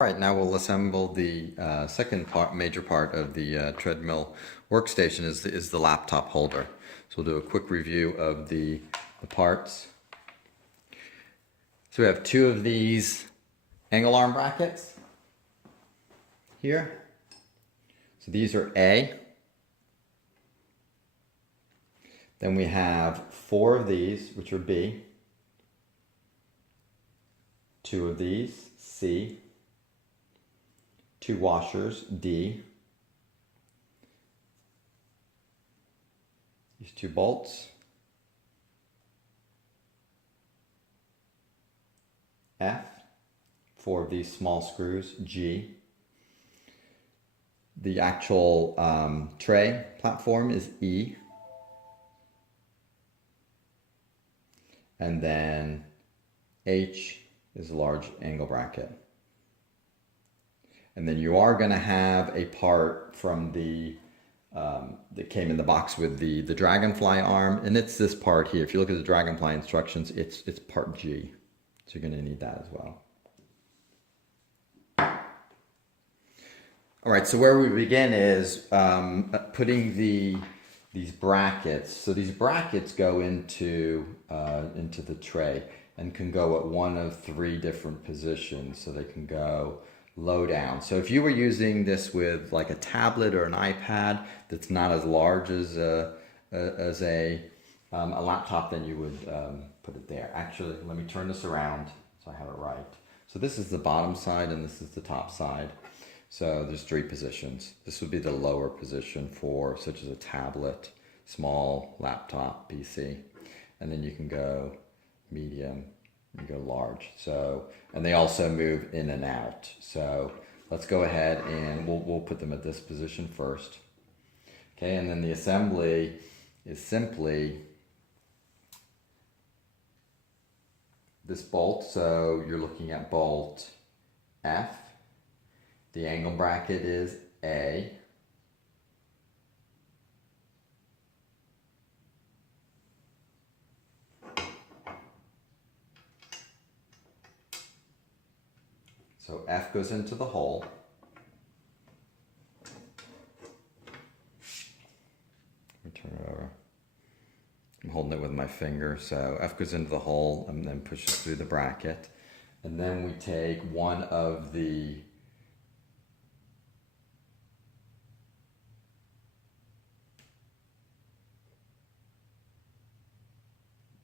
All right, now we'll assemble the second major part of the treadmill workstation is the laptop holder. So we'll do a quick review of the parts. So we have two of these angle arm brackets here. So these are A. Then we have four of these, which are B. Two of these, C. Two washers, D. These two bolts, F. Four of these small screws, G. The actual tray platform is E. And then H is a large angle bracket. And then you are going to have a part from the that came in the box with the dragonfly arm, and it's this part here. If you look at the dragonfly instructions, it's part G, so you're going to need that as well. All right, so where we begin is putting these brackets. So these brackets go into the tray and can go at one of three different positions. So they can go low down. So if you were using this with like a tablet or an iPad that's not as large as a laptop, then you would put it there. Actually, let me turn this around so I have it right. So this is the bottom side and this is the top side. So there's three positions. This would be the lower position for such as a tablet, small laptop, PC. And then you can go medium, you go large. So, and they also move in and out. So let's go ahead and we'll put them at this position first. Okay, and then the assembly is simply this bolt. So you're looking at bolt F. The angle bracket is A. So F goes into the hole. Let me turn it over. I'm holding it with my finger. So F goes into the hole and then pushes through the bracket. And then we take one of the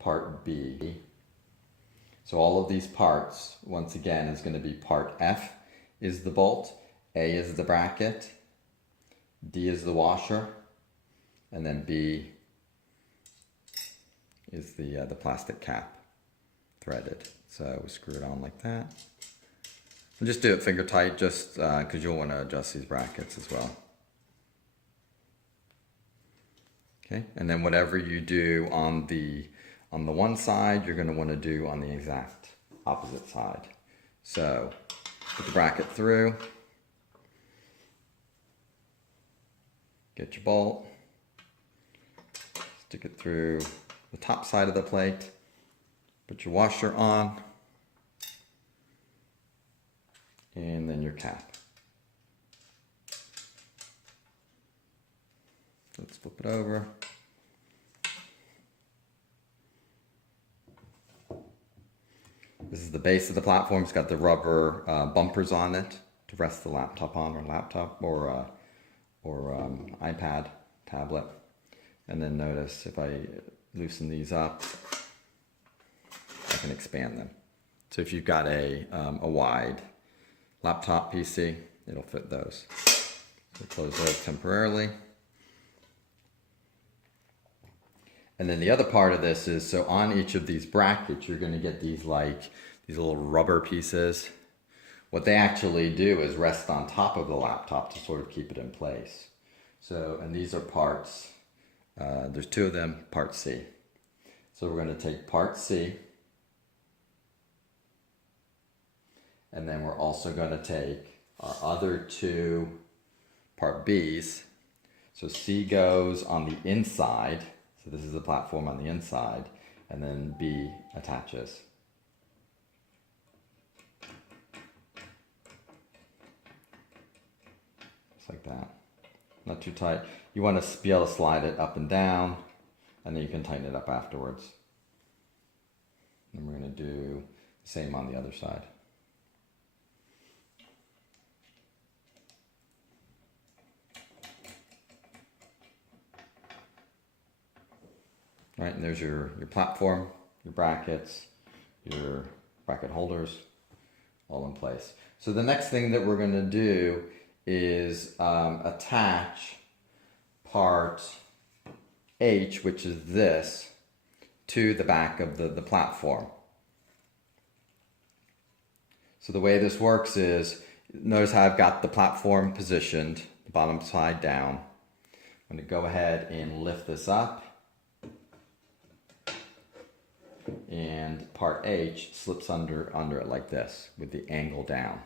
part B. So all of these parts, once again, is going to be part F is the bolt, A is the bracket, D is the washer, and then B is the plastic cap threaded. So we screw it on like that. And just do it finger tight, just because you'll want to adjust these brackets as well. Okay, and then whatever you do on the one side, you're going to want to do on the exact opposite side. So put the bracket through, get your bolt, stick it through the top side of the plate, put your washer on, and then your cap. Let's flip it over. This is the base of the platform. It's got the rubber bumpers on it to rest the laptop on, or iPad, tablet. And then notice if I loosen these up, I can expand them. So if you've got a wide laptop PC, it'll fit those. So close those temporarily. And then the other part of this is, so on each of these brackets, you're going to get these little rubber pieces. What they actually do is rest on top of the laptop to sort of keep it in place. So, and these are parts, there's two of them, part C. So we're going to take part C, and then we're also going to take our other two part B's. So C goes on the inside. So this is the platform on the inside, and then B attaches. like that. Not too tight. You want to be able to slide it up and down, and then you can tighten it up afterwards. And we're going to do the same on the other side. All right, and there's your platform, your brackets, your bracket holders, all in place. So the next thing that we're going to do is attach part H, which is this, to the back of the platform. So the way this works is, notice how I've got the platform positioned, the bottom side down. I'm going to go ahead and lift this up, and part H slips under it like this with the angle down.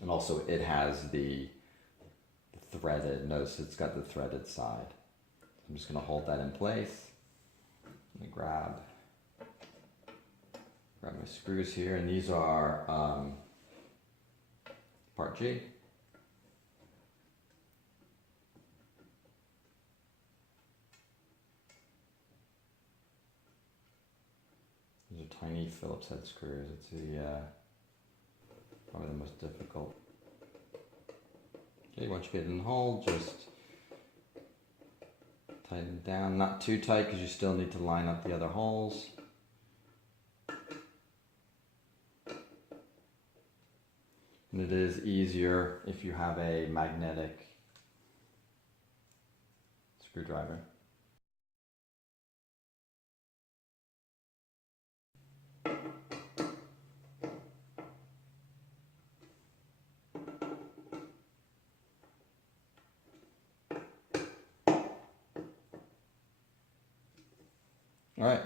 And also it has the threaded, notice it's got the threaded side. I'm just going to hold that in place. I'm going to grab my screws here, and these are part G. These are tiny Phillips head screws. It's probably the most difficult. Okay, once you get it in the hole, just tighten it down. Not too tight because you still need to line up the other holes. And it is easier if you have a magnetic screwdriver. All right,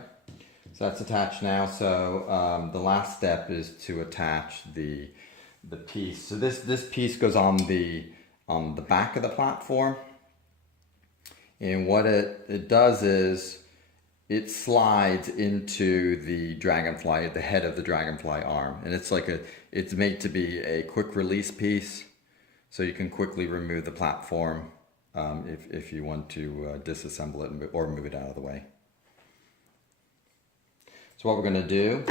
so that's attached now. So the last step is to attach the piece. So this piece goes on the back of the platform, and what it does is it slides into the dragonfly, the head of the dragonfly arm, and it's made to be a quick release piece, so you can quickly remove the platform if you want to disassemble it or move it out of the way. So what we're going to do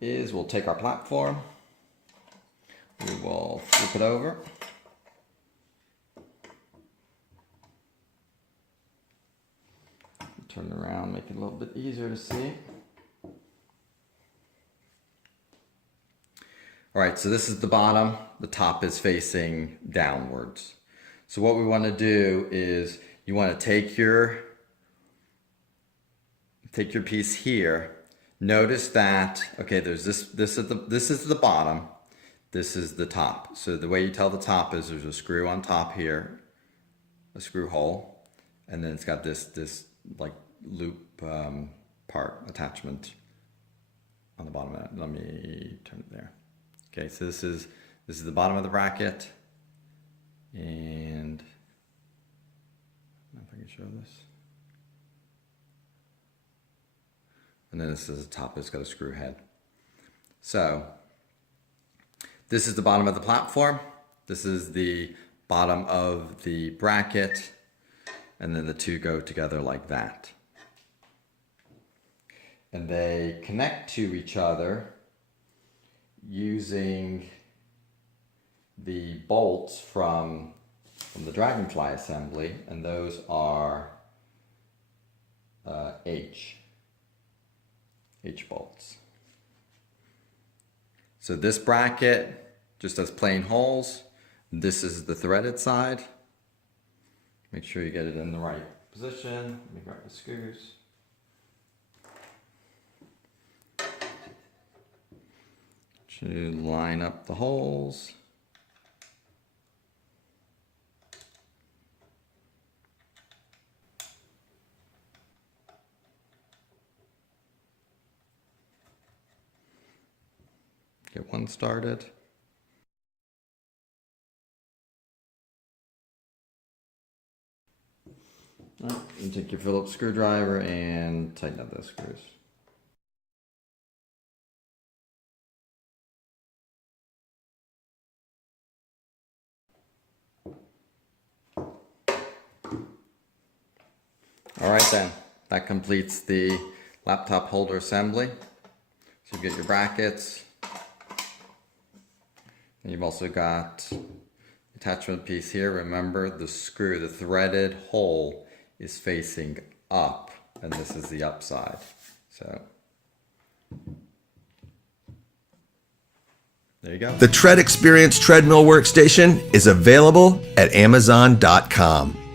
is we'll take our platform, we will flip it over, turn it around, make it a little bit easier to see. All right, so this is the bottom, the top is facing downwards. So what we want to do is you want to take your piece here. Notice that, okay, there's this is the bottom, this is the top. So the way you tell the top is there's a screw on top here, a screw hole, and then it's got this like loop part attachment on the bottom of that. Let me turn it there. Okay, so this is the bottom of the bracket, and I don't know if I can show this. And then this is the top, it's got a screw head. So this is the bottom of the platform. This is the bottom of the bracket. And then the two go together like that. And they connect to each other using the bolts from the dragonfly assembly. And those are H bolts. So this bracket just has plain holes. This is the threaded side. Make sure you get it in the right position. Let me grab the screws. To line up the holes. Get one started. All right, you take your Phillips screwdriver and tighten up those screws. All right then, that completes the laptop holder assembly. So you get your brackets, and you've also got attachment piece here. Remember, the screw, the threaded hole is facing up, and this is the upside. So there you go. The Tread Experience treadmill workstation is available at Amazon.com.